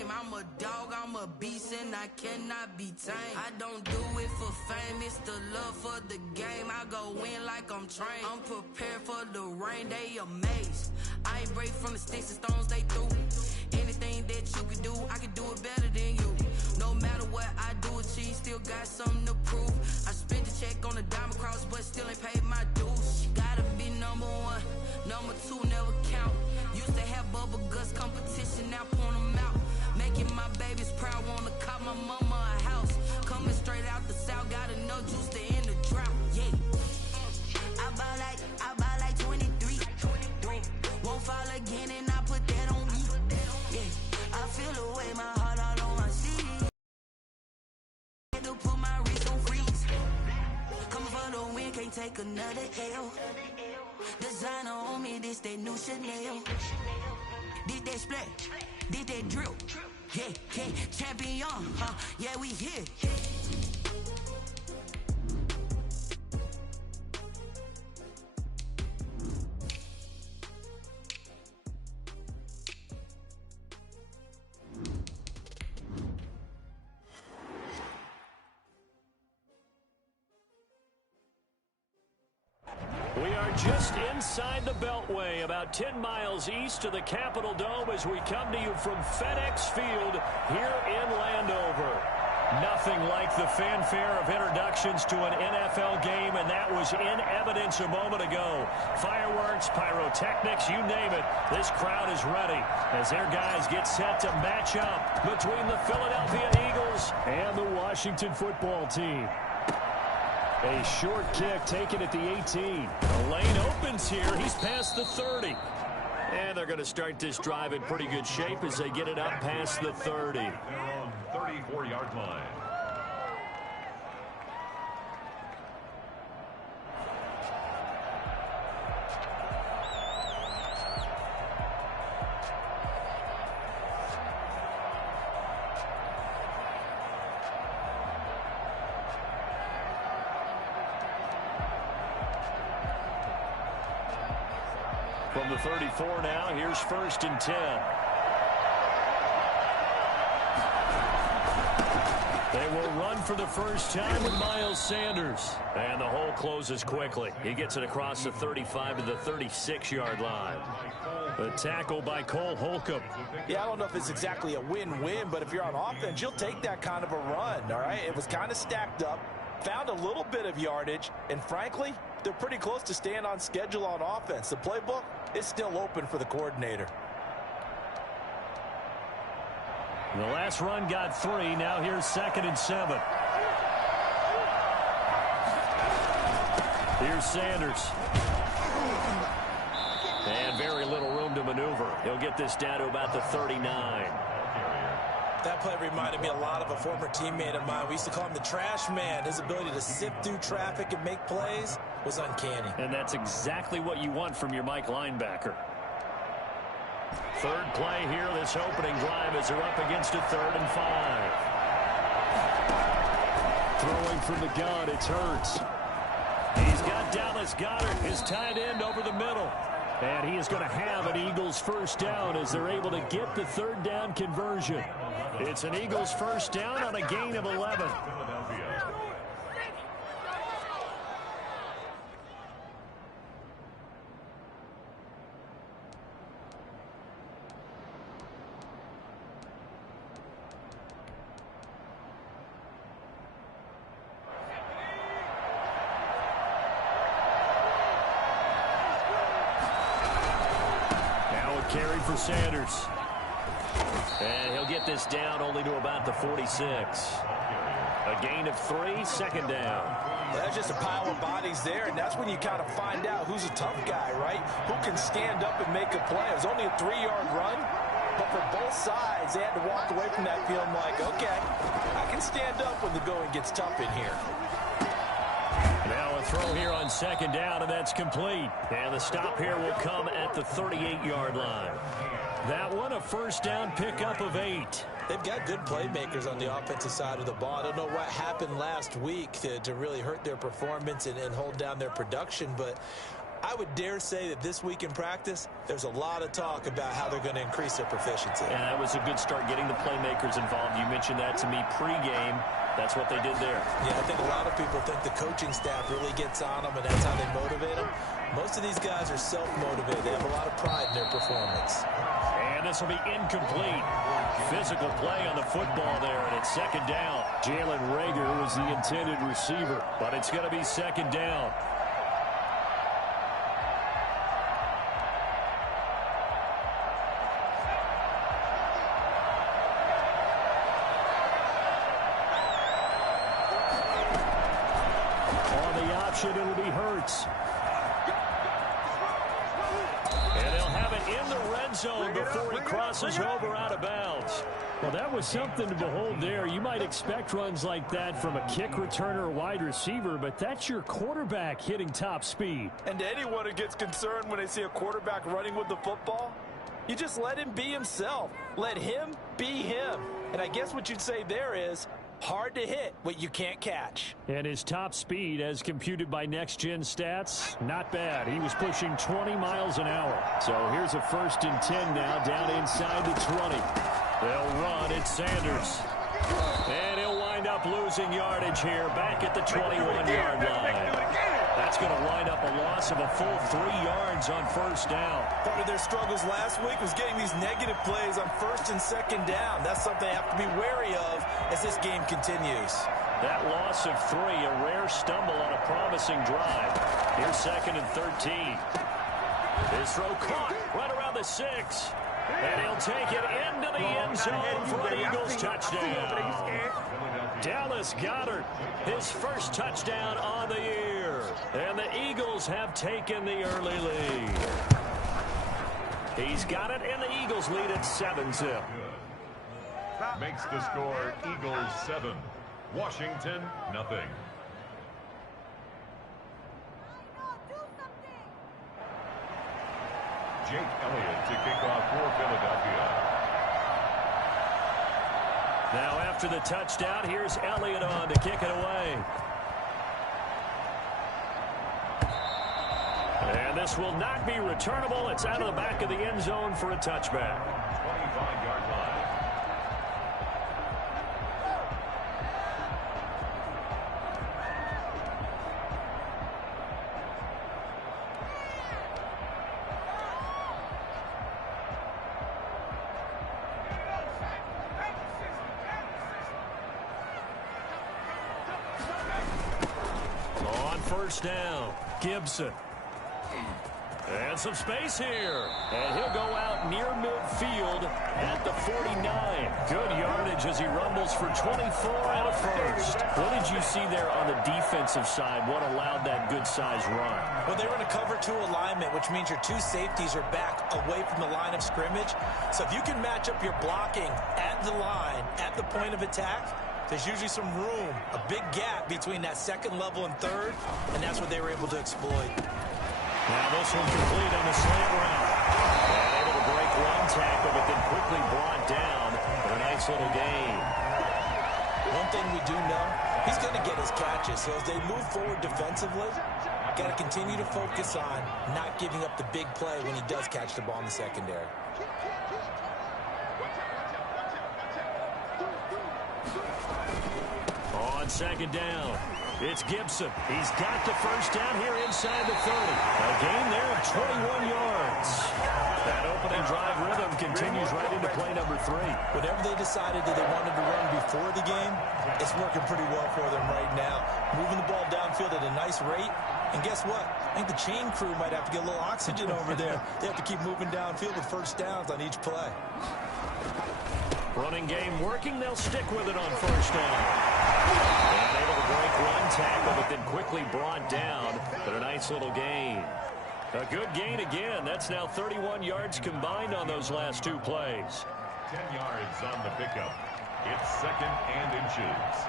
game. I'm a dog, I'm a beast, and I cannot be tamed. I don't do it for fame, it's the love for the game. I go in like I'm trained. I'm prepared for the rain, they amazed. I ain't break from the sticks and stones they threw. Anything that you can do, I can do it better than you. No matter what I do, achieve, still got something to prove. I spent the check on the diamond cross, but still ain't paid my dues. Gotta be number one, number two never count. Used to have bubble guts competition, now point them out. Making my babies proud, wanna cop my mama a house. Coming straight out the south, got enough juice to end the drought. Yeah, I ball like 23. Won't fall again, and I put that on me. Yeah, I feel the way, my heart all on my sleeve. To put my wrist on freeze. Coming for the win, can't take another L. Designer on me, this that new Chanel. Did that splat, did that drill. Yeah, champion, yeah, we here. We are just inside the Beltway, about 10 miles east of the Capitol Dome as we come to you from FedEx Field here in Landover. Nothing like the fanfare of introductions to an NFL game, and that was in evidence a moment ago. Fireworks, pyrotechnics, you name it. This crowd is ready as their guys get set to match up between the Philadelphia Eagles and the Washington football team. A short kick taken at the 18. The lane opens here. He's past the 30. And they're going to start this drive in pretty good shape as they get it up past the 30. They're on 34-yard line. From the 34 now, here's 1st and 10. They will run for the first time with Miles Sanders. And the hole closes quickly. He gets it across the 35 to the 36-yard line. The tackle by Cole Holcomb. Yeah, I don't know if it's exactly a win-win, but if you're on offense, you'll take that kind of a run, all right? It was kind of stacked up, found a little bit of yardage, and frankly, they're pretty close to staying on schedule on offense. The playbook is still open for the coordinator. The last run got 3. Now here's 2nd and 7. Here's Sanders. And very little room to maneuver. He'll get this down to about the 39. That play reminded me a lot of a former teammate of mine. We used to call him the trash man. His ability to sift through traffic and make plays was uncanny. And that's exactly what you want from your Mike linebacker. Third play here, this opening drive as they're up against a 3rd and 5. Throwing from the gun, it's Hurts. He's got Dallas Goedert, his tight end, over the middle. And he is going to have an Eagles first down as they're able to get the 3rd down conversion. It's an Eagles first down on a gain of 11. Carry for Sanders. And he'll get this down only to about the 46. A gain of 3, 2nd down. That's just a pile of bodies there, and that's when you kind of find out who's a tough guy, right? Who can stand up and make a play. It was only a 3-yard run, but for both sides, they had to walk away from that feeling like, okay, I can stand up when the going gets tough in here. Now a throw here on 2nd down, and that's complete. And the stop here will come at the 38-yard line. That one, a first down pickup of 8. They've got good playmakers on the offensive side of the ball. I don't know what happened last week to really hurt their performance and hold down their production, but I would dare say that this week in practice, there's a lot of talk about how they're going to increase their proficiency. And that was a good start getting the playmakers involved. You mentioned that to me pregame. That's what they did there. Yeah, I think a lot of people think the coaching staff really gets on them, and that's how they motivate them. Most of these guys are self-motivated. They have a lot of pride in their performance. And this will be incomplete. Physical play on the football there, and it's second down. Jalen Reagor was the intended receiver, but it's going to be second down. It'll be Hurts. And they'll have it in the red zone before he crosses over out of bounds. Well, that was something to behold there. You might expect runs like that from a kick returner or wide receiver, but that's your quarterback hitting top speed. And anyone who gets concerned when they see a quarterback running with the football, you just let him be himself. Let him be him. And I guess what you'd say there is, hard to hit what you can't catch. And his top speed, as computed by next-gen stats, not bad. He was pushing 20 miles an hour. So here's a 1st and 10 now, down inside the 20. They'll run. It's Sanders. And he'll wind up losing yardage here, back at the 21-yard line. That's going to wind up a loss of a full 3 yards on 1st down. Part of their struggles last week was getting these negative plays on 1st and 2nd down. That's something they have to be wary of as this game continues. That loss of 3, a rare stumble on a promising drive. Here's 2nd and 13. His throw caught right around the 6. And he'll take it into the end zone for an Eagles touchdown. Dallas Goedert, his first touchdown on the year. And the Eagles have taken the early lead. He's got it, and the Eagles lead at 7-zip. Makes the score Eagles 7, Washington nothing. Jake Elliott to kick off for Philadelphia. Now after the touchdown, here's Elliott on to kick it away. And this will not be returnable. It's out of the back of the end zone for a touchback. 25-yard line. On 1st down, Gibson. And some space here. And he'll go out near midfield at the 49. Good yardage as he rumbles for 24 and a 1st. What did you see there on the defensive side? What allowed that good-sized run? Well, they were in a cover 2 alignment, which means your 2 safeties are back away from the line of scrimmage. So if you can match up your blocking at the line, at the point of attack, there's usually some room, a big gap between that 2nd level and 3rd, and that's what they were able to exploit. Now this one complete on the slant route. And able to break one tackle, but then quickly brought down for a nice little gain. One thing we do know, he's going to get his catches. So as they move forward defensively, got to continue to focus on not giving up the big play when he does catch the ball in the secondary. On 2nd down, it's Gibson. He's got the 1st down here inside the 30. A gain there of 21 yards. That opening drive rhythm continues right into play number 3. Whatever they decided that they wanted to run before the game, it's working pretty well for them right now. Moving the ball downfield at a nice rate. And guess what? I think the chain crew might have to get a little oxygen over there. They have to keep moving downfield with 1st downs on each play. Running game working. They'll stick with it on 1st down. And able to break one tackle, but then quickly brought down for a nice little gain. A good gain again. That's now 31 yards combined on those last 2 plays. 10 yards on the pickup. It's 2nd and inches.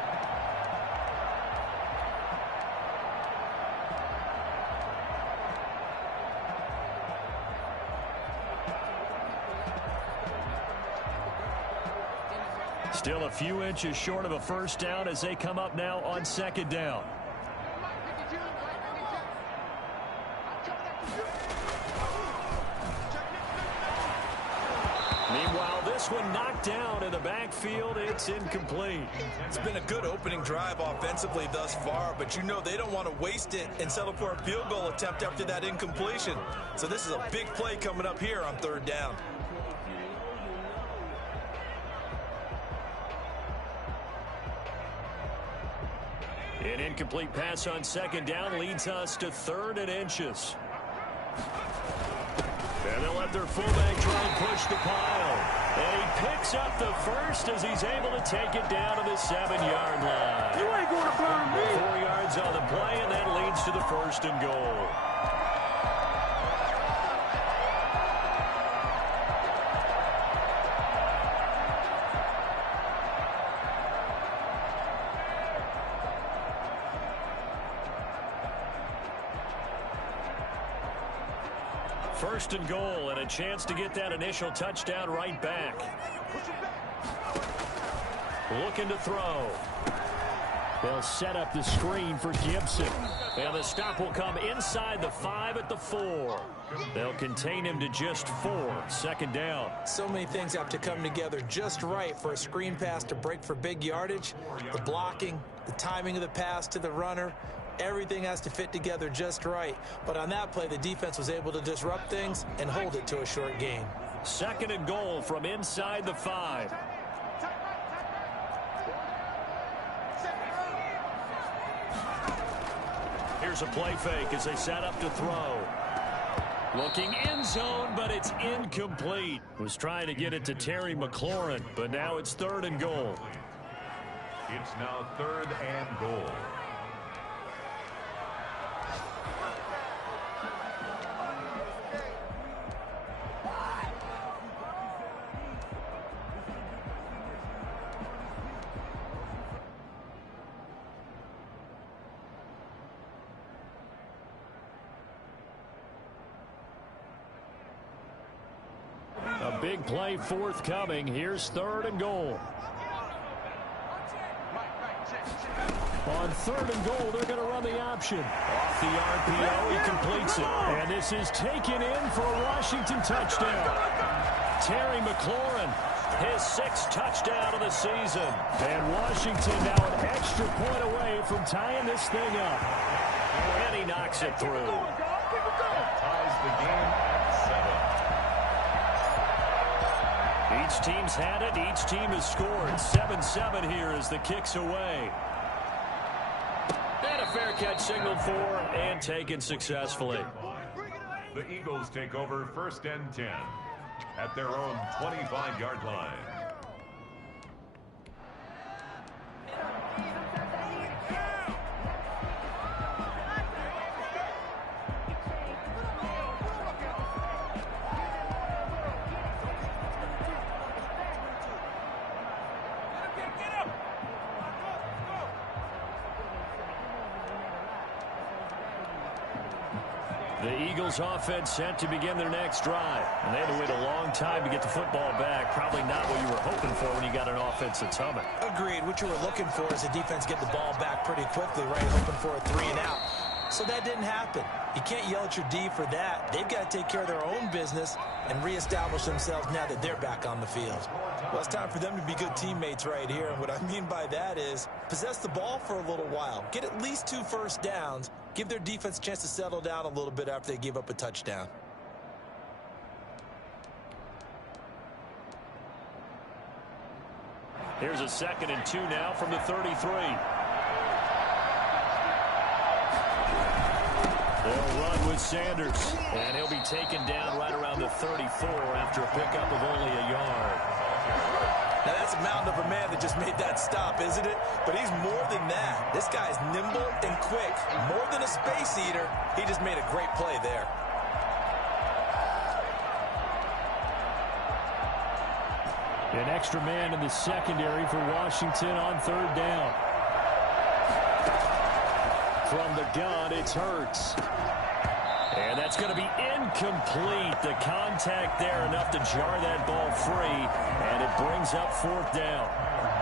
Still a few inches short of a 1st down as they come up now on 2nd down. this one knocked down in the backfield. It's incomplete. It's been a good opening drive offensively thus far, but you know they don't want to waste it and settle for a field goal attempt after that incompletion. So this is a big play coming up here on third down. An incomplete pass on second down leads us to 3rd and inches. And they'll let their fullback try and push the pile. And he picks up the first as he's able to take it down to the 7-yard line. You ain't going to burn me. 4 yards on the play, and that leads to the 1st and goal. First and goal, and a chance to get that initial touchdown right back. Looking to throw. They'll set up the screen for Gibson. And the stop will come inside the 5 at the 4. They'll contain him to just 4. Second down. So many things have to come together just right for a screen pass to break for big yardage. The blocking, the timing of the pass to the runner. Everything has to fit together just right. But on that play, the defense was able to disrupt things and hold it to a short gain. Second and goal from inside the 5. Here's a play fake as they set up to throw. Looking end zone, but it's incomplete. Was trying to get it to Terry McLaurin, but now it's 3rd and goal. It's now 3rd and goal. A big play forthcoming. Here's 3rd and goal. On 3rd and goal, they're going to run the option. Off the RPO, he completes it. And this is taken in for a Washington touchdown. Terry McLaurin, his 6th touchdown of the season. And Washington now an extra point away from tying this thing up. And he knocks it through. Ties the game at 7. Each team's had it. Each team has scored. 7-7 here as the kick's away. And a fair catch signaled for and taken successfully. The Eagles take over 1st and 10 at their own 25-yard line. The Eagles offense set to begin their next drive. And they had to wait a long time to get the football back. Probably not what you were hoping for when you got an offense that's humming. Agreed. What you were looking for is the defense get the ball back pretty quickly, right? Hoping for a 3 and out. So that didn't happen. You can't yell at your D for that. They've got to take care of their own business and reestablish themselves now that they're back on the field. Well, it's time for them to be good teammates right here. And what I mean by that is possess the ball for a little while. Get at least 2 first downs. Give their defense a chance to settle down a little bit after they give up a touchdown. Here's a 2nd and 2 now from the 33. They'll run with Sanders, and he'll be taken down right around the 34 after a pickup of only a yard. Now, that's a mountain of a man that just made that stop, isn't it? But he's more than that. This guy's nimble and quick. More than a space eater, he just made a great play there. An extra man in the secondary for Washington on 3rd down. From the gun, it's Hurts. And that's going to be incomplete. The contact there enough to jar that ball free, and it brings up 4th down.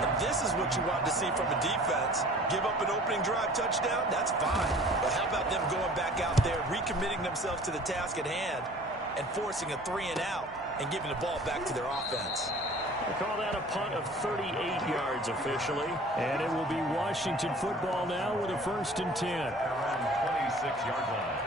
And this is what you want to see from a defense. Give up an opening drive touchdown, that's fine. But how about them going back out there, recommitting themselves to the task at hand, and forcing a 3 and out, and giving the ball back to their offense? They call that a punt of 38 yards officially. And it will be Washington football now with a 1st and 10. Around 26-yard line.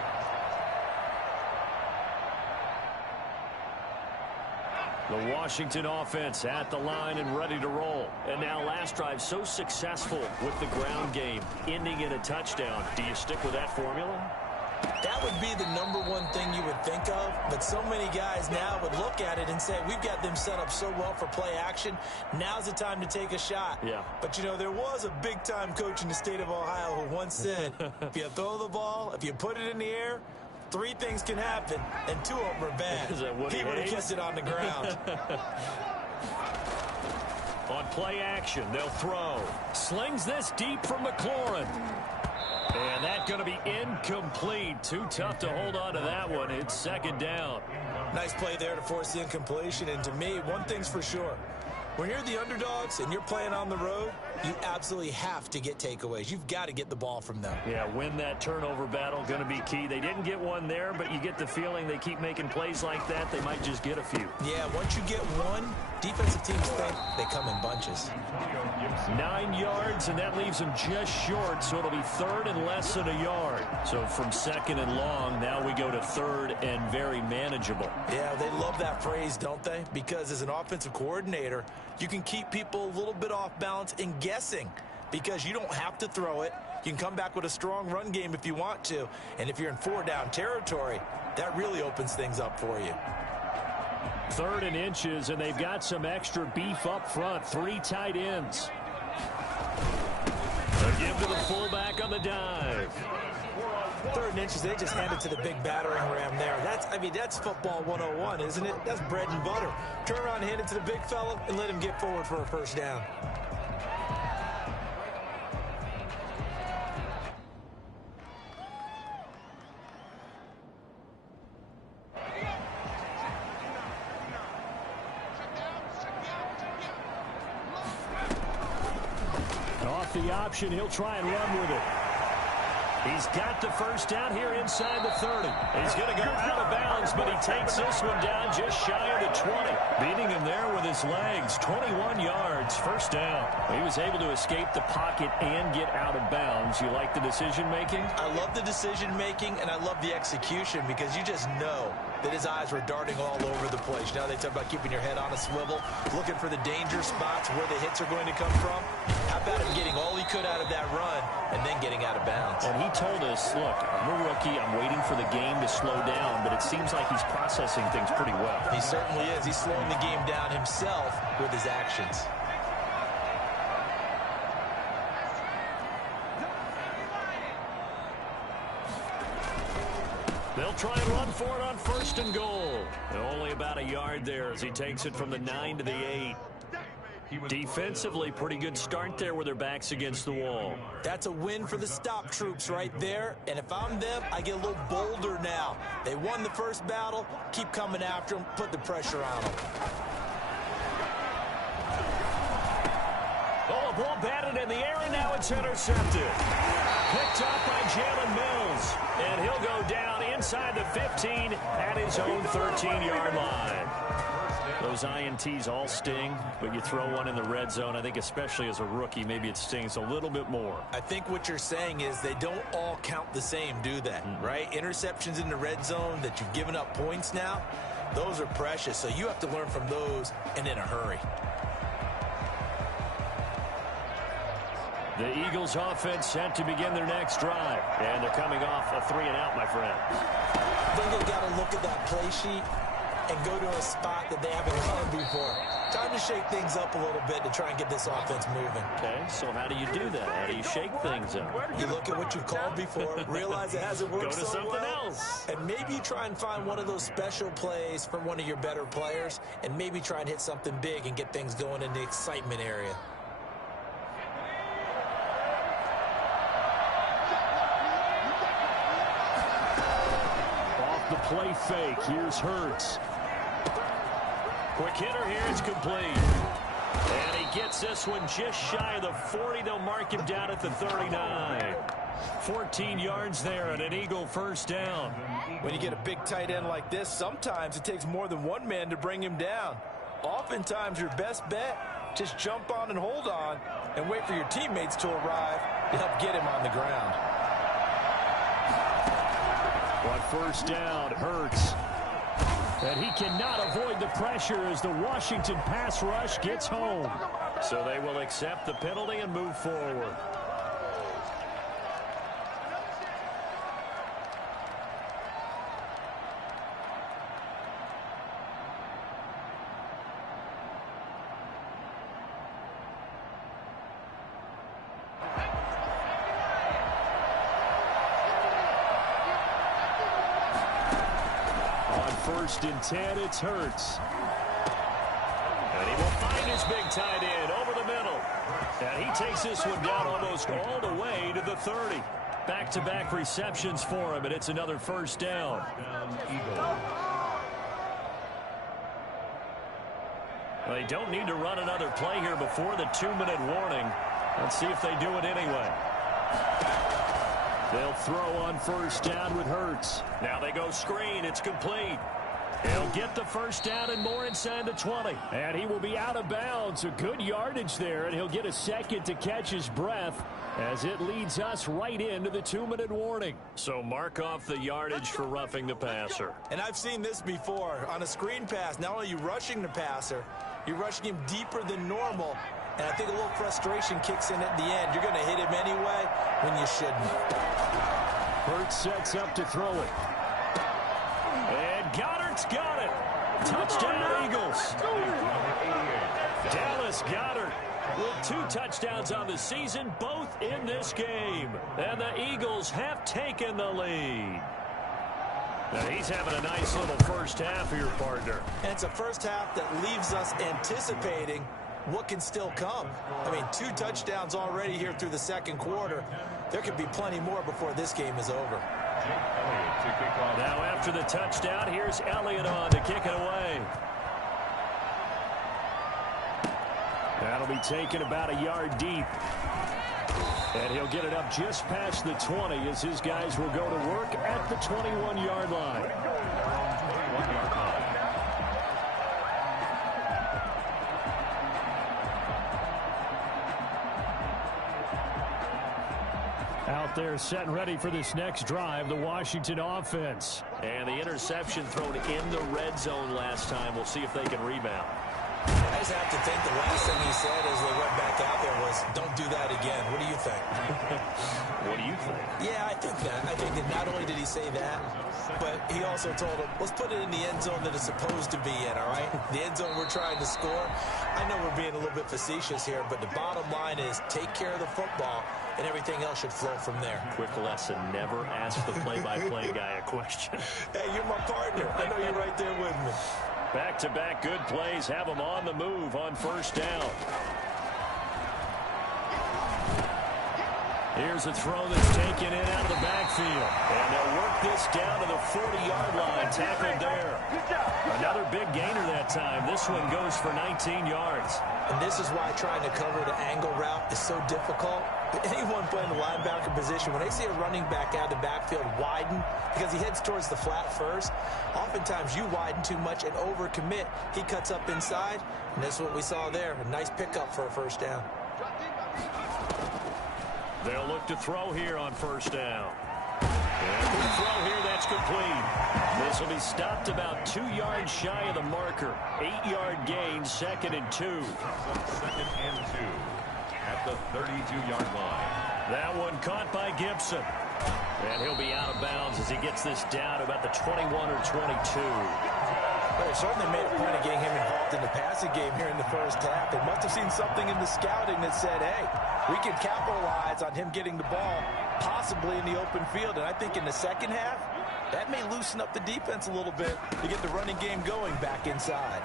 The Washington offense at the line and ready to roll. And now last drive so successful with the ground game, ending in a touchdown. Do you stick with that formula? That would be the #1 thing you would think of, but so many guys now would look at it and say, we've got them set up so well for play action, now's the time to take a shot. Yeah. But, you know, there was a big-time coach in the state of Ohio who once said, if you throw the ball, if you put it in the air, 3 things can happen, and 2 of them are bad. He would have kissed it on the ground. On play action, they'll throw. Slings this deep from McLaurin. And that's going to be incomplete. Too tough to hold on to that one. It's 2nd down. Nice play there to force the incompletion. And to me, one thing's for sure. When you're the underdogs and you're playing on the road, you absolutely have to get takeaways. You've got to get the ball from them. Yeah, win that turnover battle, going to be key. They didn't get one there, but you get the feeling they keep making plays like that, they might just get a few. Yeah, once you get one, defensive teams think they come in bunches. 9 yards, and that leaves them just short, so it'll be 3rd and less than a yard. So from 2nd and long, now we go to 3rd and very manageable. Yeah, they love that phrase, don't they? Because as an offensive coordinator, you can keep people a little bit off balance and guessing because you don't have to throw it. You can come back with a strong run game if you want to. And if you're in 4-down territory, that really opens things up for you. 3rd and inches, and they've got some extra beef up front. 3 tight ends. They'll give to the fullback on the dive. 3rd and inches, they just hand it to the big battering ram there. That's football 101, isn't it? That's bread and butter. Turn around, hand it to the big fella, and let him get forward for a 1st down. Off the option, he'll try and run with it. He's got the 1st down here inside the 30. He's going to go out of bounds, but he takes this one down just shy of the 20. Beating him there with his legs. 21 yards, 1st down. He was able to escape the pocket and get out of bounds. You like the decision-making? I love the decision-making, and I love the execution because you just know that his eyes were darting all over the place. You know, they talk about keeping your head on a swivel, looking for the danger spots where the hits are going to come from. How about him getting all he could out of that run and then getting out of bounds? And he told us, look, I'm a rookie. I'm waiting for the game to slow down, but it seems like he's processing things pretty well. He certainly is. He's slowing the game down himself with his actions. They'll try and run for it on 1st and goal. Only about a yard there as he takes it from the 9 to the 8. Defensively, pretty good start there with their backs against the wall. That's a win for the stop troops right there. And if I'm them, I get a little bolder now. They won the 1st battle. Keep coming after them. Put the pressure on them. Oh, a ball batted in the air, and now it's intercepted. Picked up by Jalen Mills. And he'll go down inside the 15 at his own 13-yard line. Those INTs all sting, but you throw one in the red zone, I think especially as a rookie, maybe it stings a little bit more. I think what you're saying is they don't all count the same, do they? Right? Interceptions in the red zone that you've given up points now, those are precious. So you have to learn from those and in a hurry. The Eagles offense set to begin their next drive. And they're coming off a 3-and-out, my friend. I think they've got to look at that play sheet and go to a spot that they haven't gone before. Time to shake things up a little bit to try and get this offense moving. Okay, so how do you do that? How do you shake things up? You look at what you've called before, realize it hasn't worked Go to so something well, else. and maybe you try and find one of those special plays from one of your better players, and maybe try and hit something big and get things going in the excitement area. Off the play fake, here's Hurts. Quick hitter here, it's complete. And he gets this one just shy of the 40. They'll mark him down at the 39. 14 yards there and an Eagle 1st down. When you get a big tight end like this, sometimes it takes more than one man to bring him down. Oftentimes, your best bet, just jump on and hold on and wait for your teammates to arrive to help get him on the ground. On first down, Hurts. And he cannot avoid the pressure as the Washington pass rush gets home. So they will accept the penalty and move forward. First and 10, it's Hurts. And he will find his big tight end over the middle. And he takes this one down almost all the way to the 30. Back-to-back receptions for him, and it's another first down. Well, they don't need to run another play here before the 2-minute warning. Let's see if they do it anyway. They'll throw on first down with Hurts. Now they go screen. It's complete. He'll get the first down and more inside the 20. And he will be out of bounds. A good yardage there, and he'll get a second to catch his breath as it leads us right into the 2-minute warning. So mark off the yardage for roughing the passer. And I've seen this before. On a screen pass, not only are you rushing the passer, you're rushing him deeper than normal. And I think a little frustration kicks in at the end. You're going to hit him anyway when you shouldn't. Hurts sets up to throw it. And Goddard's got it. Touchdown, Eagles. Dallas Goedert with 2 touchdowns on the season, both in this game. And the Eagles have taken the lead. Now he's having a nice little first half here, partner. And it's a first half that leaves us anticipating what can still come. I mean, 2 touchdowns already here through the second quarter. There could be plenty more before this game is over. Now after the touchdown, here's Elliott on to kick it away. That'll be taken about a yard deep. And he'll get it up just past the 20 as his guys will go to work at the 21-yard line. Out there set and ready for this next drive, the Washington offense. And the interception thrown in the red zone last time. We'll see if they can rebound. I just have to think the last thing he said as they went back out there was, don't do that again. What do you think? What do you think? Yeah, I think that. I think that not only did he say that, but he also told him, let's put it in the end zone that it's supposed to be in, all right? The end zone we're trying to score. I know we're being a little bit facetious here, but the bottom line is take care of the football, and everything else should flow from there. Quick lesson, never ask the play-by-play guy a question. Hey, you're my partner. I know you're right there with me. Back-to-back good plays have them on the move on first down. Here's a throw that's taken in out of the backfield. And they'll work this down to the 40-yard line. Tackled there. Another big gainer that time. This one goes for 19 yards. And this is why trying to cover the angle route is so difficult. Anyone playing the linebacker position, when they see a running back out of the backfield widen, because he heads towards the flat first, oftentimes you widen too much and overcommit. He cuts up inside, and that's what we saw there. A nice pickup for a first down. They'll look to throw here on first down. And the throw here, that's complete. This will be stopped about 2 yards shy of the marker. 8-yard gain, 2nd and 2. 2nd and 2 at the 32-yard line. That one caught by Gibson. And he'll be out of bounds as he gets this down to about the 21 or 22. Well, they certainly made a point of getting him involved in the passing game here in the first half. They must have seen something in the scouting that said, hey, we can capitalize on him getting the ball possibly in the open field. And I think in the second half, that may loosen up the defense a little bit to get the running game going back inside.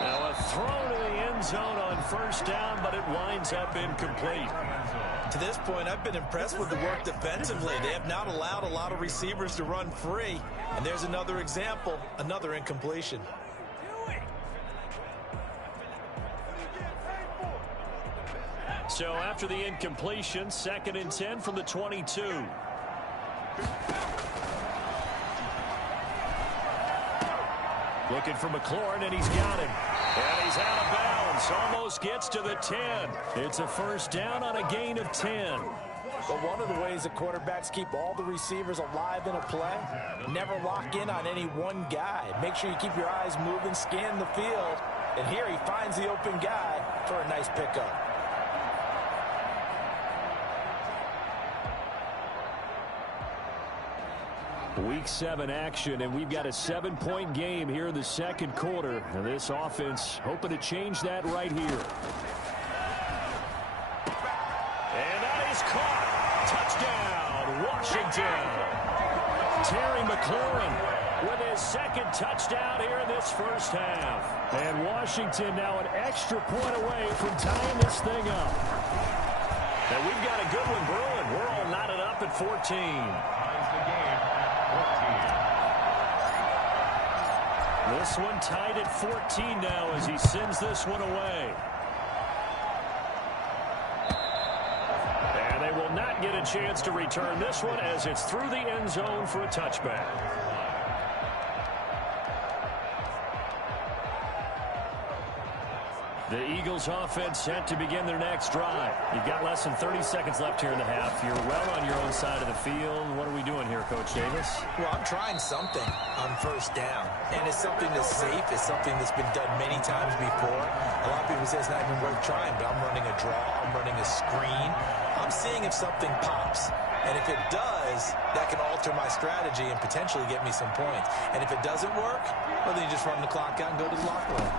Now a throw to the end zone on first down, but it winds up incomplete. To this point, I've been impressed with the work defensively. They have not allowed a lot of receivers to run free. And there's another example, another incompletion. So after the incompletion, 2nd and 10 from the 22. Looking for McLaurin, and he's got him. And he's out of bounds. Almost gets to the 10. It's a first down on a gain of 10. But one of the ways that quarterbacks keep all the receivers alive in a play, never lock in on any one guy. Make sure you keep your eyes moving, scan the field. And here he finds the open guy for a nice pickup. Week 7 action, and we've got a 7-point game here in the second quarter. And this offense hoping to change that right here. And that is caught. Touchdown, Washington. Terry McLaurin with his second touchdown here in this first half. And Washington now an extra point away from tying this thing up. And we've got a good one brewing. We're all knotted up at 14. This one tied at 14 now as he sends this one away. And they will not get a chance to return this one as it's through the end zone for a touchback. The Eagles offense set to begin their next drive. You've got less than 30 seconds left here in the half. You're well on your own side of the field. What are we doing here, Coach Davis? Well, I'm trying something on first down. And it's something that's safe. It's something that's been done many times before. A lot of people say it's not even worth trying, but I'm running a draw. I'm running a screen. I'm seeing if something pops. And if it does, that can alter my strategy and potentially get me some points. And if it doesn't work, well, then you just run the clock out and go to the locker room.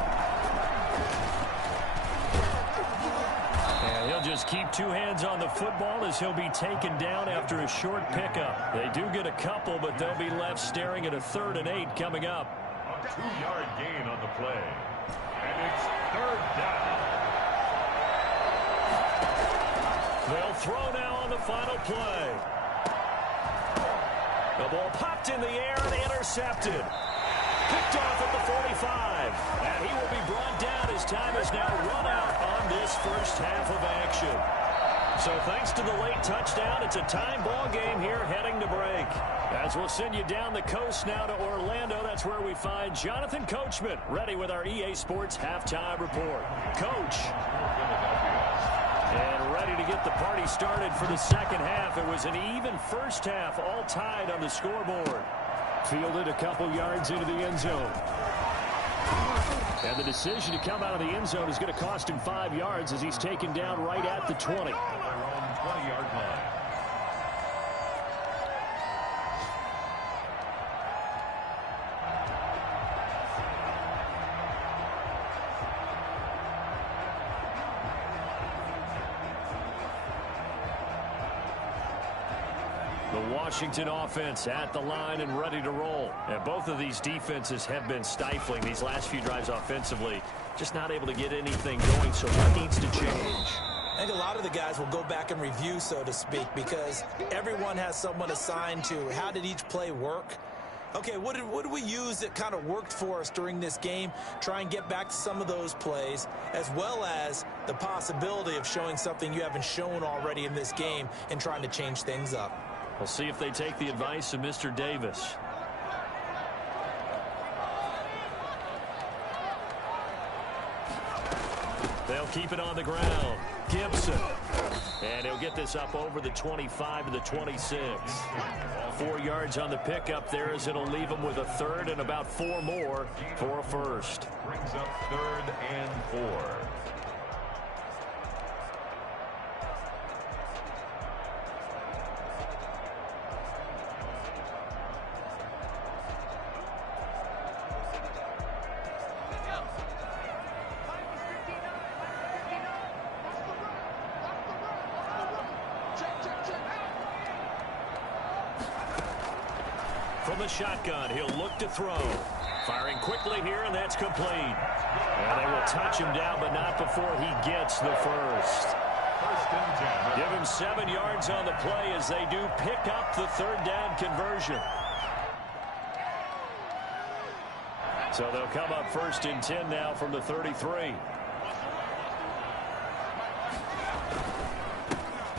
He'll just keep two hands on the football as he'll be taken down after a short pickup. They do get a couple, but they'll be left staring at a 3rd and 8 coming up. A 2-yard gain on the play. And it's 3rd down. They'll throw now on the final play. The ball popped in the air and intercepted. Picked off at the 45. And he will be brought down as time is now run out on this first half of action. So thanks to the late touchdown, it's a time ball game here heading to break. As we'll send you down the coast now to Orlando, that's where we find Jonathan Coachman ready with our EA Sports halftime report. Coach. And ready to get the party started for the second half. It was an even first half, all tied on the scoreboard. Fielded a couple yards into the end zone. And the decision to come out of the end zone is going to cost him 5 yards as he's taken down right at the 20. Their own 20-yard line. Washington offense at the line and ready to roll. And both of these defenses have been stifling these last few drives offensively. Just not able to get anything going, so what needs to change? I think a lot of the guys will go back and review, so to speak, because everyone has someone assigned to how did each play work. Okay, what did we use that kind of worked for us during this game? Try and get back to some of those plays, as well as the possibility of showing something you haven't shown already in this game and trying to change things up. We'll see if they take the advice of Mr. Davis. They'll keep it on the ground. Gibson. And he'll get this up over the 25 to the 26. 4 yards on the pickup there as it'll leave him with a 3rd and about 4 more for a first. Brings up 3rd and 4. From the shotgun, he'll look to throw. Firing quickly here, and that's complete. And they will touch him down, but not before he gets the first. Give him 7 yards on the play as they do pick up the 3rd down conversion. So they'll come up 1st and 10 now from the 33.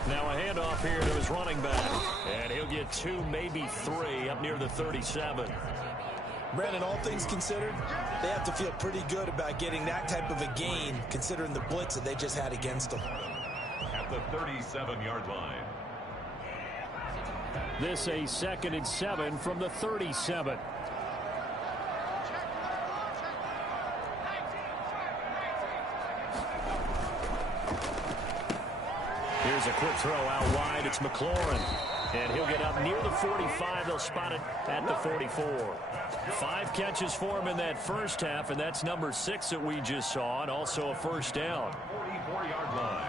Now a handoff here to his running back. And he'll get 2, maybe 3 up near the 37. Brandon, all things considered, they have to feel pretty good about getting that type of a gain, considering the blitz that they just had against them. At the 37-yard line. This a 2nd and 7 from the 37. Here's a quick throw out wide. It's McLaurin. And he'll get up near the 45. They'll spot it at the 44. 5 catches for him in that first half, and that's number 6 that we just saw, and also a first down. 44-yard line.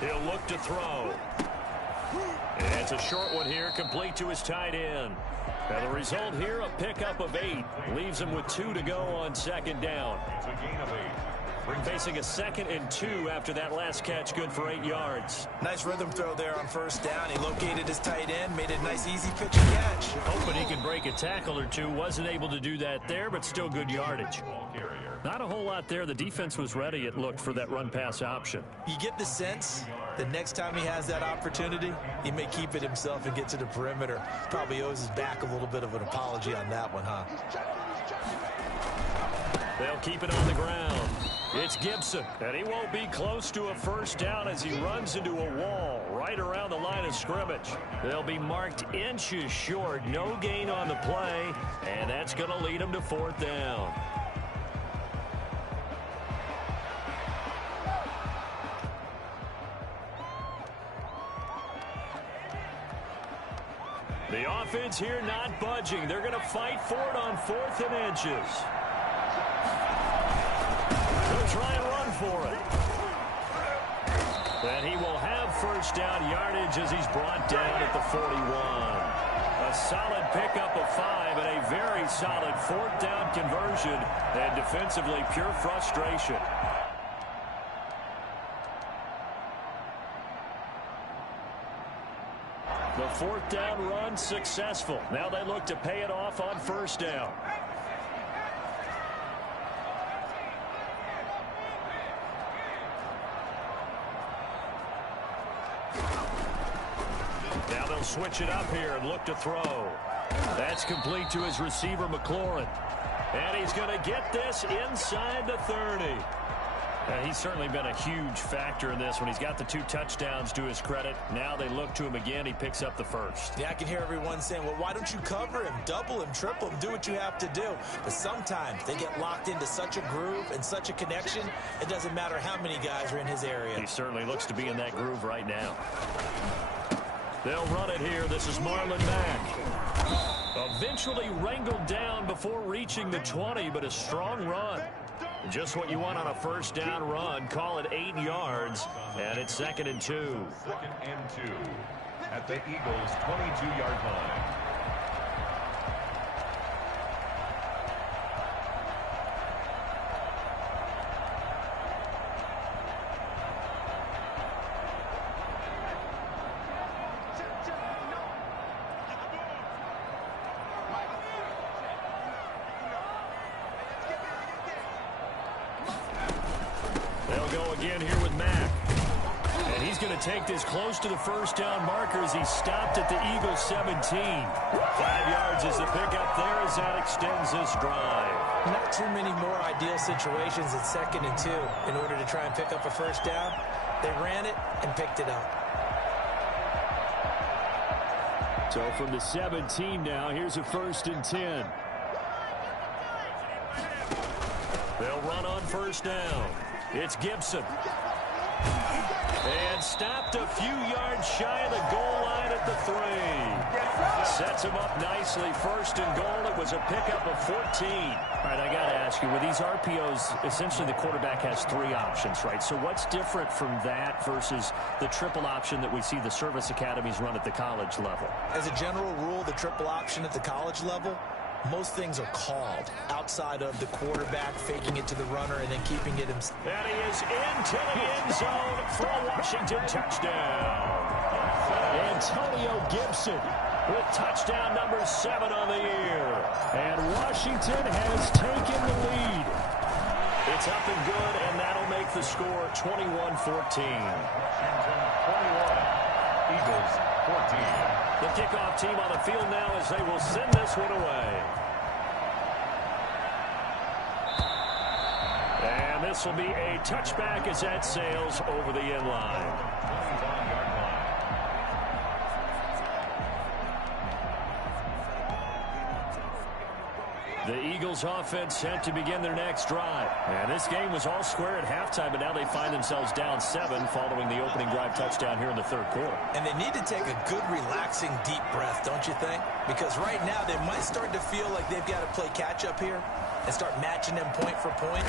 He'll look to throw. And it's a short one here, complete to his tight end. And the result here, a pickup of 8. Leaves him with 2 to go on 2nd down. It's a gain of 8. Facing a 2nd and 2 after that last catch, good for 8 yards. Nice rhythm throw there on first down. He located his tight end, made a nice easy pitch and catch. Hoping he can break a tackle or two. Wasn't able to do that there, but still good yardage. Not a whole lot there. The defense was ready, it looked, for that run-pass option. You get the sense that next time he has that opportunity, he may keep it himself and get to the perimeter. Probably owes his back a little bit of an apology on that one, huh? They'll keep it on the ground. It's Gibson, and he won't be close to a first down as he runs into a wall right around the line of scrimmage. They'll be marked inches short. No gain on the play, and that's going to lead him to 4th down. The offense here not budging. They're going to fight for it on 4th and inches. He'll try and run for it. And he will have first down yardage as he's brought down at the 41. A solid pickup of 5 and a very solid 4th down conversion. And defensively, pure frustration. The 4th down run successful. Now they look to pay it off on first down. Now they'll switch it up here and look to throw. That's complete to his receiver, McLaurin. And he's going to get this inside the 30. And he's certainly been a huge factor in this when he's got the 2 touchdowns to his credit. Now they look to him again. He picks up the first. Yeah, I can hear everyone saying, well, why don't you cover him, double him, triple him, do what you have to do. But sometimes they get locked into such a groove and such a connection, it doesn't matter how many guys are in his area. He certainly looks to be in that groove right now. They'll run it here. This is Marlon Mack. Eventually wrangled down before reaching the 20, but a strong run. Just what you want on a first down run. Call it 8 yards, and it's 2nd and 2. 2nd and 2 at the Eagles' 22-yard line. Here with Mack. And he's going to take this close to the first down markers. He stopped at the Eagles 17. 5 yards is the pickup there as that extends this drive. Not too many more ideal situations at 2nd and 2 in order to try and pick up a first down. They ran it and picked it up. So from the 17 now, here's a 1st and 10. They'll run on first down. It's Gibson. And stopped a few yards shy of the goal line at the 3. Sets him up nicely. 1st and goal. It was a pickup of 14. All right, I got to ask you, with these RPOs, essentially the quarterback has 3 options, right? So what's different from that versus the triple option that we see the service academies run at the college level? As a general rule, the triple option at the college level most things are called outside of the quarterback faking it to the runner and then keeping it himself. And he is into the end zone for a Washington touchdown. Antonio Gibson with touchdown number 7 on the year. And Washington has taken the lead. It's up and good, and that'll make the score 21-14. Washington 21, Eagles 14. The kickoff team on the field now as they will send this one away. And this will be a touchback as that sails over the end line. 25-yard line. The Eagles offense set to begin their next drive. And this game was all square at halftime, but now they find themselves down 7 following the opening drive touchdown here in the third quarter. And they need to take a good, relaxing, deep breath, don't you think? Because right now they might start to feel like they've got to play catch-up here and start matching them point for point.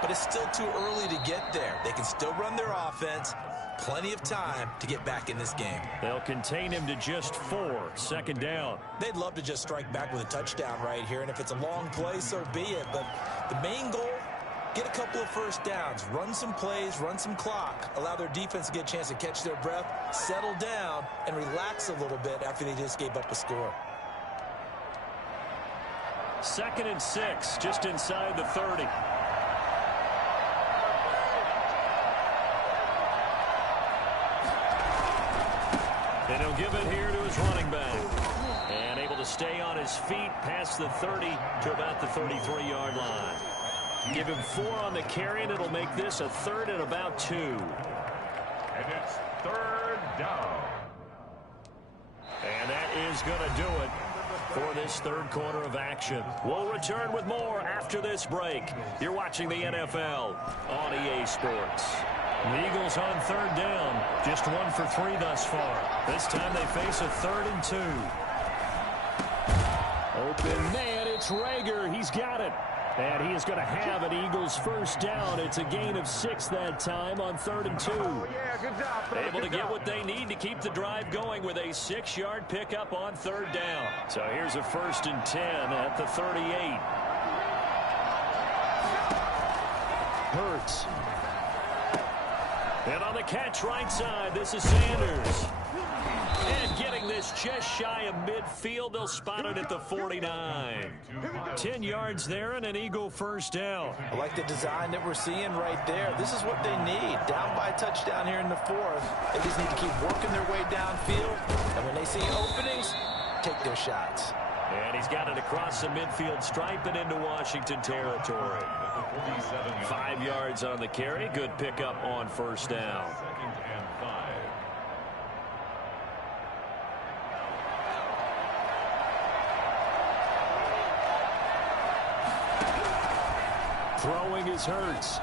But it's still too early to get there. They can still run their offense. Plenty of time to get back in this game. They'll contain him to just 4, second down. They'd love to just strike back with a touchdown right here, and if it's a long play, so be it. But the main goal, get a couple of first downs, run some plays, run some clock, allow their defense to get a chance to catch their breath, settle down, and relax a little bit after they just gave up a score. 2nd and 6, just inside the 30. And he'll give it here to his running back. And able to stay on his feet past the 30 to about the 33-yard line. Give him 4 on the carry, and it'll make this a 3rd and about 2. And it's 3rd down. And that is going to do it for this third quarter of action. We'll return with more after this break. You're watching the NFL on EA Sports. The Eagles on 3rd down. Just 1 for 3 thus far. This time they face a 3rd and 2. Open man, it's Rager. He's got it. And he is going to have an Eagles first down. It's a gain of 6 that time on 3rd and 2. Able to get what they need to keep the drive going with a 6-yard pickup on 3rd down. So here's a 1st and 10 at the 38. Hurts. And on the catch right side, this is Sanders. And getting this just shy of midfield, they'll spot it at the 49. 10 yards there and an Eagle first down. I like the design that we're seeing right there. This is what they need. Down by a touchdown here in the 4th. They just need to keep working their way downfield. And when they see openings, take their shots. And he's got it across the midfield stripe and into Washington territory. 5 yards on the carry. Good pickup on first down. 2nd and 5. Throwing is Hurts.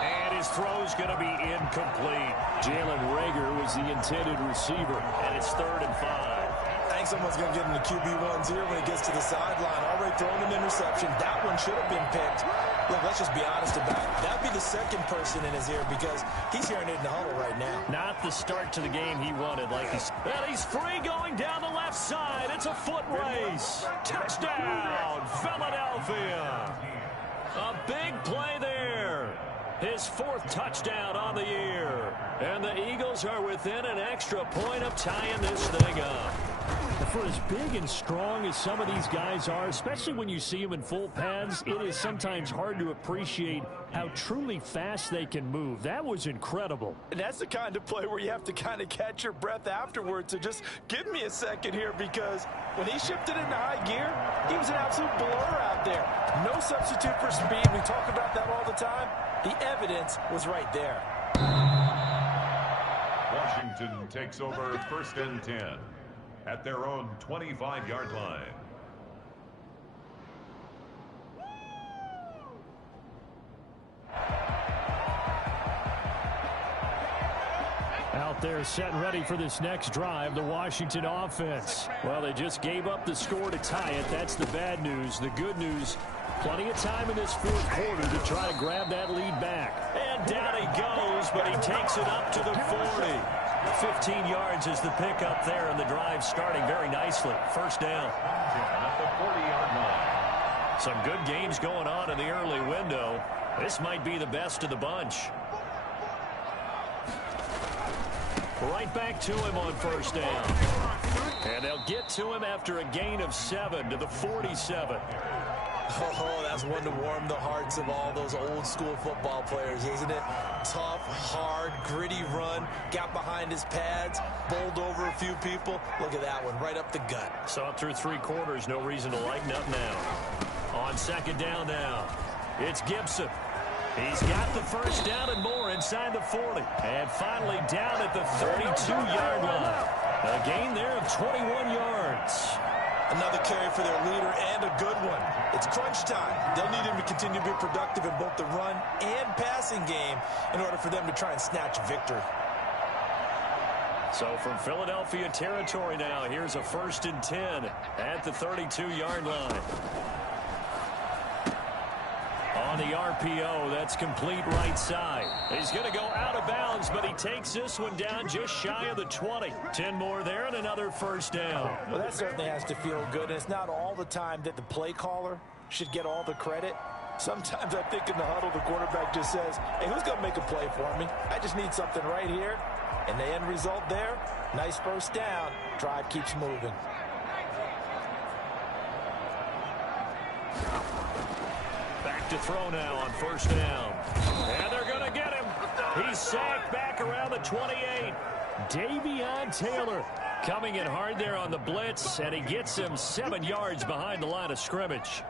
And his throw's going to be incomplete. Jalen Rager was the intended receiver, and it's 3rd and 5. I think someone's going to get in the QB1's ear when he gets to the sideline. Already thrown an interception. That one should have been picked. Look, let's just be honest about it. That'd be the second person in his ear because he's hearing it in the huddle right now. Not the start to the game he wanted. And he's free going down the left side. It's a foot race. Touchdown, Philadelphia. A big play there. His 4th touchdown on the year. And the Eagles are within an extra point of tying this thing up. For as big and strong as some of these guys are, especially when you see them in full pads, it is sometimes hard to appreciate how truly fast they can move. That was incredible. And that's the kind of play where you have to kind of catch your breath afterwards. So just give me a second here because when he shifted into high gear, he was an absolute blur out there. No substitute for speed. We talk about that all the time. The evidence was right there. Washington takes over 1st and 10 at their own 25-yard line. Out there set and ready for this next drive, the Washington offense. Well, they just gave up the score to tie it. That's the bad news. The good news, plenty of time in this 4th quarter to try to grab that lead back. And down he goes, but he takes it up to the 40. 15 yards is the pickup there, and the drive starting very nicely. First down. At the 40-yard line. Some good games going on in the early window. This might be the best of the bunch. Right back to him on first down. And they'll get to him after a gain of 7 to the 47. Oh, that's one to warm the hearts of all those old school football players, isn't it? Tough, hard, gritty run. Got behind his pads, bowled over a few people. Look at that one, right up the gut. Saw through 3 quarters, no reason to lighten up now. On second down now, it's Gibson. He's got the first down and more inside the 40. And finally down at the 32-yard line. A gain there of 21 yards. Another carry for their leader and a good one. It's crunch time. They'll need him to continue to be productive in both the run and passing game in order for them to try and snatch victory. So from Philadelphia territory now, here's a 1st and 10 at the 32-yard line. On the RPO, that's complete right side. He's going to go out of bounds, but he takes this one down just shy of the 20. 10 more there and another first down. Well, that certainly has to feel good. And it's not all the time that the play caller should get all the credit. Sometimes I think in the huddle, the quarterback just says, hey, who's going to make a play for me? I just need something right here. And the end result there, nice first down. Drive keeps moving. Back to throw now on first down. And they're going to get him. He's sacked back around the 28. Davion Taylor coming in hard there on the blitz, and he gets him 7 yards behind the line of scrimmage.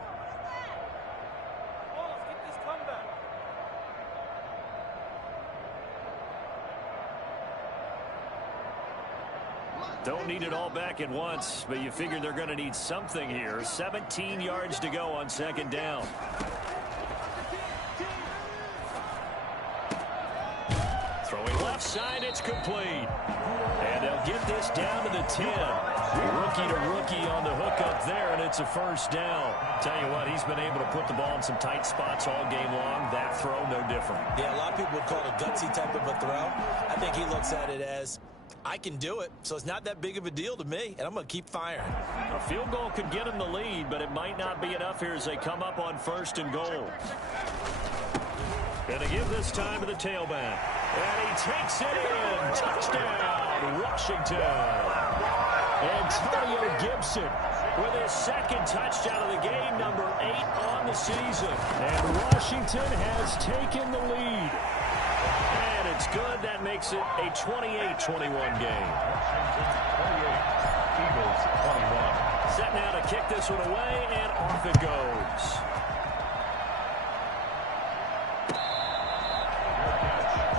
Don't need it all back at once, but you figure they're going to need something here. 17 yards to go on second down. Throwing left side, it's complete. And they'll get this down to the 10. Rookie to rookie on the hook up there, and it's a first down. Tell you what, he's been able to put the ball in some tight spots all game long. That throw, no different. Yeah, a lot of people would call it a gutsy type of a throw. I think he looks at it as, I can do it, so it's not that big of a deal to me, and I'm going to keep firing. A field goal could get him the lead, but it might not be enough here as they come up on first and goal. Going to give this time to the tailback. And he takes it in. Touchdown, Washington. Antonio Gibson with his second touchdown of the game, number 8 on the season. And Washington has taken the lead. And it's good. That makes it a 28-21 game. Eagles 21. Set now to kick this one away, and off it goes.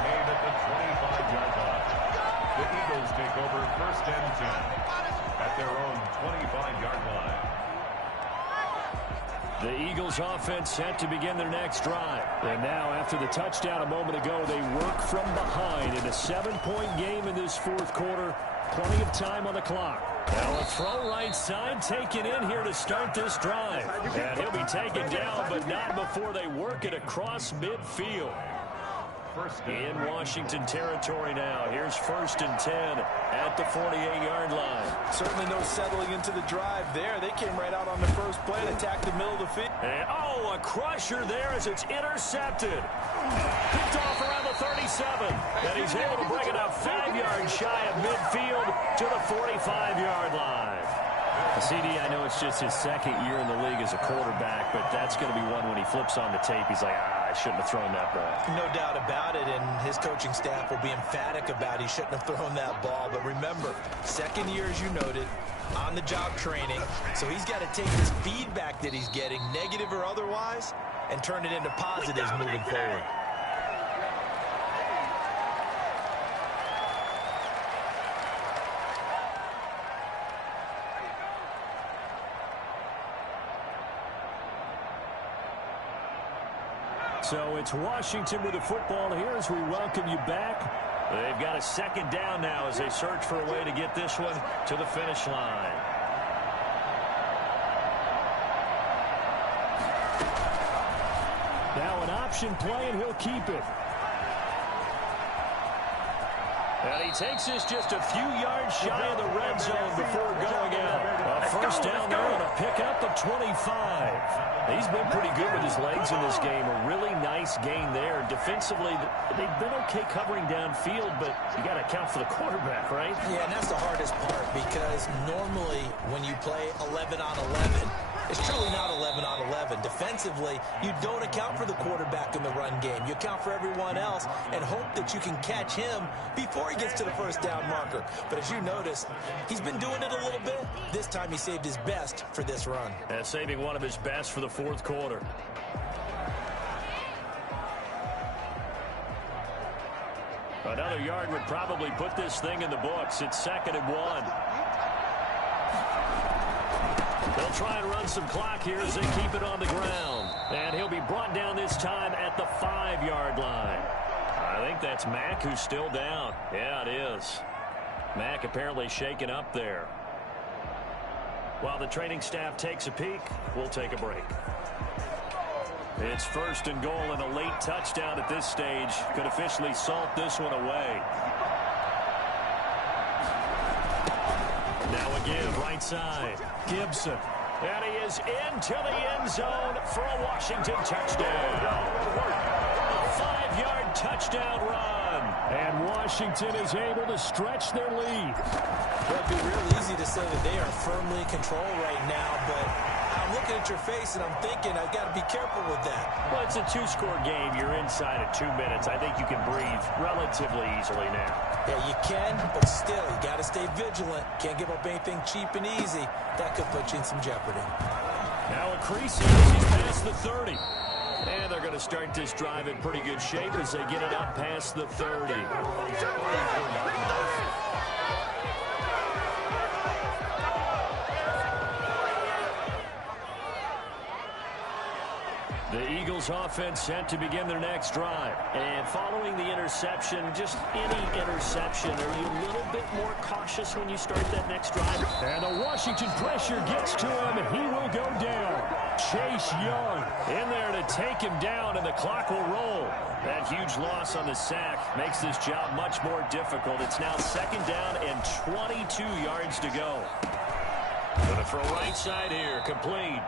Made at the 25-yard line. The Eagles take over 1st and 10 at their own 25-yard line. The Eagles offense set to begin their next drive. And now after the touchdown a moment ago, they work from behind in a 7-point game in this 4th quarter. Plenty of time on the clock. Now a throw right side taken in here to start this drive. And he'll be taken down, but not before they work it across midfield. In Washington territory now. Here's 1st and 10 at the 48-yard line. Certainly no settling into the drive there. They came right out on the first play and attacked the middle of the field. And, a crusher there as it's intercepted. Picked off around the 37. And he's able to bring it up 5 yards shy of midfield to the 45-yard line. CD, I know it's just his 2nd year in the league as a quarterback, but that's going to be one when he flips on the tape. He's like, I shouldn't have thrown that ball. No doubt about it, and his coaching staff will be emphatic about he shouldn't have thrown that ball. But remember, 2nd year, as you noted, on-the-job training. So he's got to take this feedback that he's getting, negative or otherwise, and turn it into positives moving forward. So it's Washington with the football here as we welcome you back. They've got a 2nd down now as they search for a way to get this one to the finish line. Now an option play, and he'll keep it. And he takes this just a few yards shy of the red zone before going out. A first down there and a pickup of 25. He's been pretty good with his legs in this game. A really nice gain there. Defensively, they've been okay covering downfield, but you got to account for the quarterback, right? Yeah, and that's the hardest part because normally when you play 11 on 11, it's truly not 11 on 11. Defensively, you don't account for the quarterback in the run game. You account for everyone else and hope that you can catch him before he gets to the first down marker. But as you notice, he's been doing it a little bit. This time he saved his best for this run. And saving one of his best for the fourth quarter. Another yard would probably put this thing in the books. It's 2nd and 1. They'll try and run some clock here as they keep it on the ground. And he'll be brought down this time at the 5-yard line. I think that's Mack who's still down. Yeah, it is. Mack apparently shaken up there. While the training staff takes a peek, we'll take a break. It's 1st and goal, and a late touchdown at this stage could officially salt this one away. Now again, right side, Gibson. And he is into the end zone for a Washington touchdown. A 5-yard touchdown run. And Washington is able to stretch their lead. Well, it'd be real easy to say that they are firmly in control right now, but I'm looking at your face and I'm thinking I've got to be careful with that. Well, it's a 2-score game. You're inside of 2 minutes. I think you can breathe relatively easily now. Yeah, you can, but still, you got to stay vigilant. Can't give up anything cheap and easy. That could put you in some jeopardy. Now increasing as he's past the 30. And they're going to start this drive in pretty good shape as they get it up past the 30. The Eagles offense set to begin their next drive. And following the interception, just any interception, are you a little bit more cautious when you start that next drive? And the Washington pressure gets to him, and he will go down. Chase Young in there to take him down, and the clock will roll. That huge loss on the sack makes this job much more difficult. It's now 2nd down and 22 yards to go. Going to throw right side here, complete.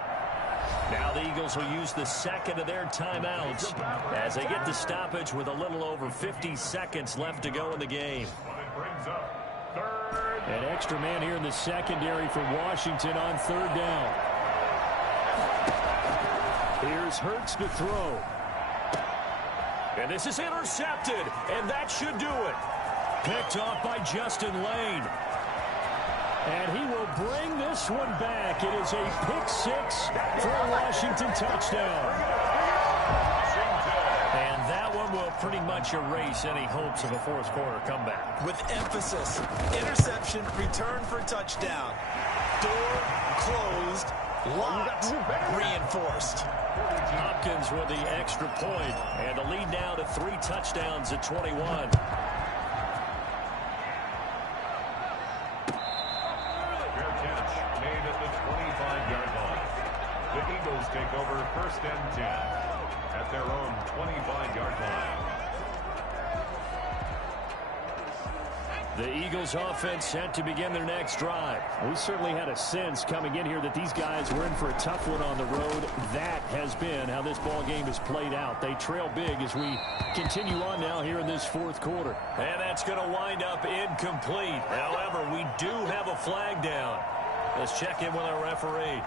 Now the Eagles will use the 2nd of their timeouts as they get the stoppage with a little over 50 seconds left to go in the game. An extra man here in the secondary for Washington on 3rd down. Here's Hurts to throw. And this is intercepted, and that should do it. Picked off by Justin Lane. And he will bring this one back. It is a pick 6 for a Washington touchdown. And that one will pretty much erase any hopes of a fourth quarter comeback. With emphasis, interception, return for touchdown. Door closed, locked, reinforced. Hopkins with the extra point, and the lead now to 3 touchdowns at 21. Take over 1st and 10 at their own 25-yard line. The Eagles offense set to begin their next drive. We certainly had a sense coming in here that these guys were in for a tough one on the road. That has been how this ball game has played out. They trail big as we continue on now here in this 4th quarter. And that's going to wind up incomplete. However, we do have a flag down. Let's check in with our referee.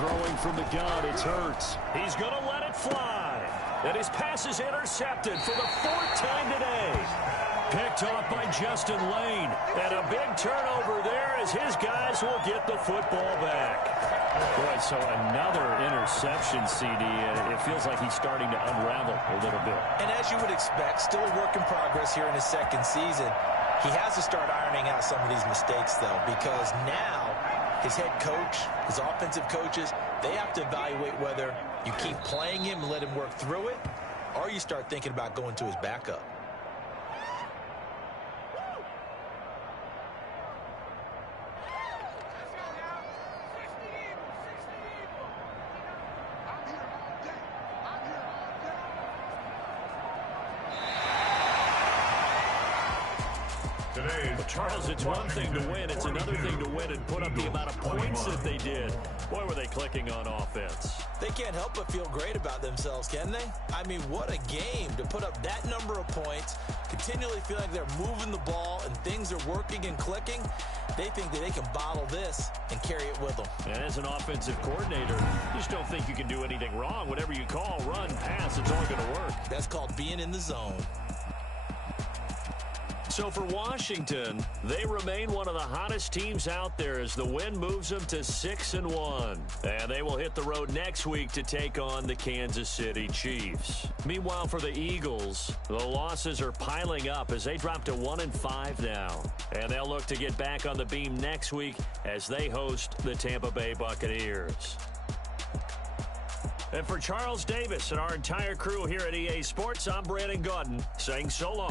Throwing from the gun, it's Hurts. He's going to let it fly. And his pass is intercepted for the 4th time today. Picked off by Justin Lane. And a big turnover there as his guys will get the football back. Boy, so another interception, CD. It feels like he's starting to unravel a little bit. And as you would expect, still a work in progress here in his 2nd season. He has to start ironing out some of these mistakes, though, because now his head coach, his offensive coaches, they have to evaluate whether you keep playing him and let him work through it, or you start thinking about going to his backup. Well, Charles, it's one thing to win. It's another thing to win and put up the amount of points that they did. Boy, were they clicking on offense. They can't help but feel great about themselves, can they? I mean, what a game to put up that number of points, continually feel like they're moving the ball and things are working and clicking. They think that they can bottle this and carry it with them. And as an offensive coordinator, you just don't think you can do anything wrong. Whatever you call, run, pass, it's all going to work. That's called being in the zone. So for Washington, they remain one of the hottest teams out there as the win moves them to 6-1. And they will hit the road next week to take on the Kansas City Chiefs. Meanwhile, for the Eagles, the losses are piling up as they drop to 1-5 now. And they'll look to get back on the beam next week as they host the Tampa Bay Buccaneers. And for Charles Davis and our entire crew here at EA Sports, I'm Brandon Gaudin saying so long.